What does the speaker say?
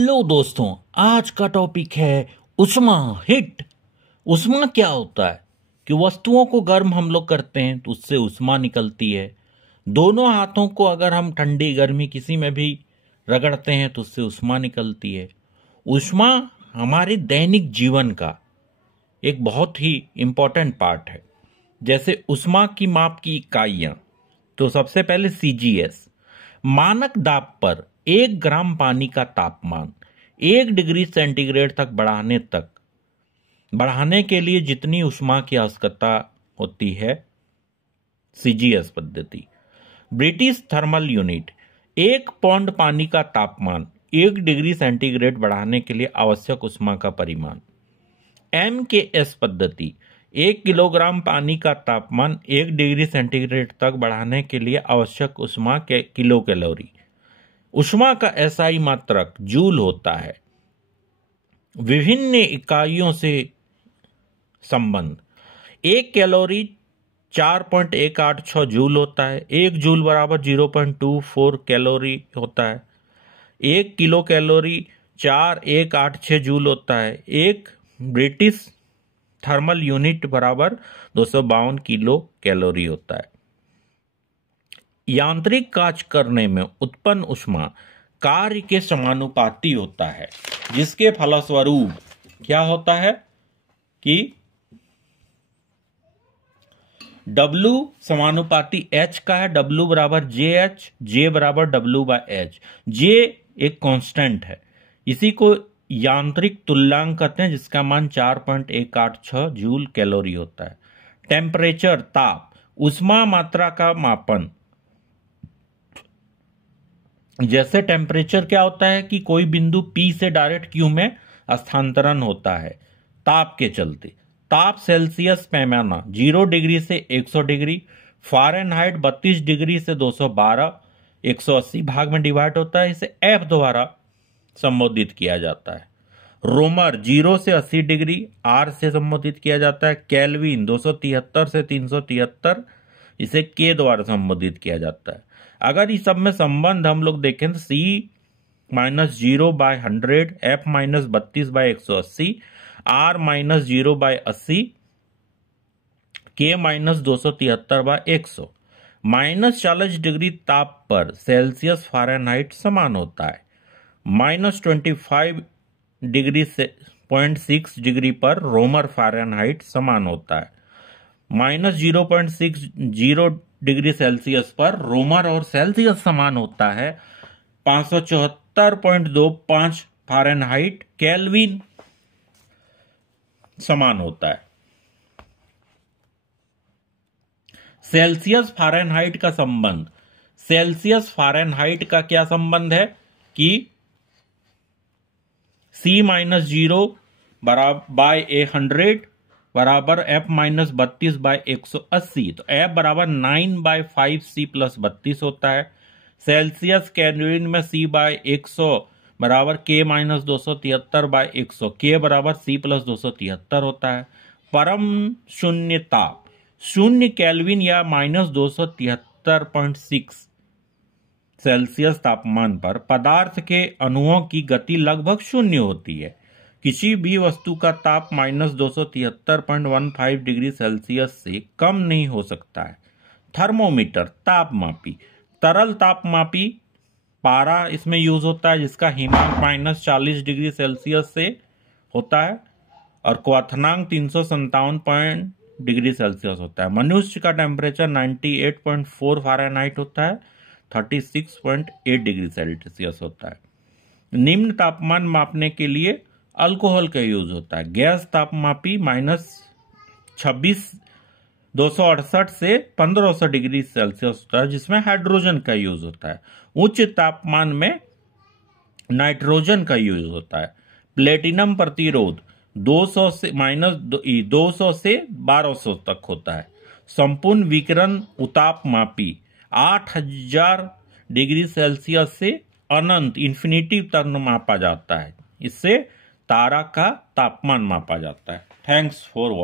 Hello दोस्तों, आज का टॉपिक है उष्मा हिट। उष्मा क्या होता है कि वस्तुओं को गर्म हम लोग करते हैं तो उससे उष्मा निकलती है। दोनों हाथों को अगर हम ठंडी गर्मी किसी में भी रगड़ते हैं तो उससे उष्मा निकलती है। उष्मा हमारे दैनिक जीवन का एक बहुत ही इम्पोर्टेंट पार्ट है। जैसे उष्मा की माप की इकाइयां, तो सबसे पहले सीजीएस, मानक दाब पर 1 ग्राम पानी का तापमान 1 डिग्री सेंटीग्रेड तक बढ़ाने के लिए जितनी उष्मा की आवश्यकता होती है, सीजीएस पद्धति। ब्रिटिश थर्मल यूनिट, 1 पौंड पानी का तापमान 1 डिग्री सेंटीग्रेड बढ़ाने के लिए आवश्यक उष्मा का परिमाण। एमकेएस पद्धति, 1 किलोग्राम पानी का तापमान 1 डिग्री सेंटीग्रेड तक बढ़ाने के लिए आवश्यक उष्मा के किलो कैलोरी। उष्मा का एसआई मात्रक जूल होता है। विभिन्न इकाइयों से संबंध, 1 कैलोरी 4.186 जूल होता है। 1 जूल बराबर 0.24 कैलोरी होता है। 1 किलो कैलोरी 4186 जूल होता है। एक ब्रिटिश थर्मल यूनिट बराबर 252 किलो कैलोरी होता है। यांत्रिक कार्य करने में उत्पन्न उष्मा कार्य के समानुपाती होता है, जिसके फलस्वरूप क्या होता है कि W समानुपाती H का है। W बराबर JH, J बराबर W/H। J एक कांस्टेंट है। इसी को यांत्रिक तुल्यांक कहते हैं, जिसका मान 4.186 जूल कैलोरी होता है। टेम्परेचर, ताप, उष्मा मात्रा का मापन। जैसे टेम्परेचर क्या होता है कि कोई बिंदु P से डायरेक्ट Q में स्थानांतरण होता है ताप के चलते। ताप सेल्सियस पैमाना 0 डिग्री से 100 डिग्री, फ़ारेनहाइट 32 डिग्री से 212 180 भाग में डिवाइड होता है। इसे F द्वारा संबोधित किया जाता है। रोमर 0 से 80 डिग्री R से संबोधित किया जाता है। केल्विन 273 से 373, इसे K द्वारा संबोधित किया जाता है। अगर इस सब में संबंध हम लोग देखें तो C-0/100, F-32/180, R-0/80, K-273/100। -40 degree ताप पर सेल्सियस फ़ारेनहाइट समान होता है। -25 डिग्री से 0.6 डिग्री पर रोमर फ़ारेनहाइट समान होता है। -0.60 डिग्री सेल्सियस पर रोमर और सेल्सियस समान होता है। 574.25 फ़ारेनहाइट केल्विन समान होता है। सेल्सियस फ़ारेनहाइट का संबंध, सेल्सियस फ़ारेनहाइट का क्या संबंध है कि C-0 बाय 100 बराबर F-32/180, तो F बराबर 9/5C + 32 होता है। सेल्सियस केल्विन में C/100 बराबर K-273/100, K बराबर C + 273 होता है। परम शून्य ताप, 0 केल्विन या -273.6 सेल्सियस तापमान पर पदार्थ के अणुओं की गति लगभग शून्य होती है। किसी भी वस्तु का ताप -273.15 डिग्री सेल्सियस से कम नहीं हो सकता है। थर्मोमीटर, तापमापी, तरल तापमापी पारा इसमें यूज होता है, जिसका हिमांक -40 डिग्री सेल्सियस से होता है और क्वथनांक 357 डिग्री सेल्सियस होता है। मनुष्य का टेम्परेचर 98.4 फ़ारेनहाइट होता है, 36.8 डिग्री सेल्सियस होता है। निम्न तापमान मापने के लिए अल्कोहल का यूज होता है। गैस तापमापी -268 से 1500 डिग्री सेल्सियस होता है, जिसमें हाइड्रोजन का यूज होता है। उच्च तापमान में नाइट्रोजन का यूज होता है। प्लेटिनम प्रतिरोध 200 से -1200 तक होता है। संपूर्ण विकिरण उतापमापी 8000 डिग्री सेल्सियस से अनंत इन्फिनिटी तक मापा जाता है। इससे तारा का तापमान मापा जाता है। Thanks for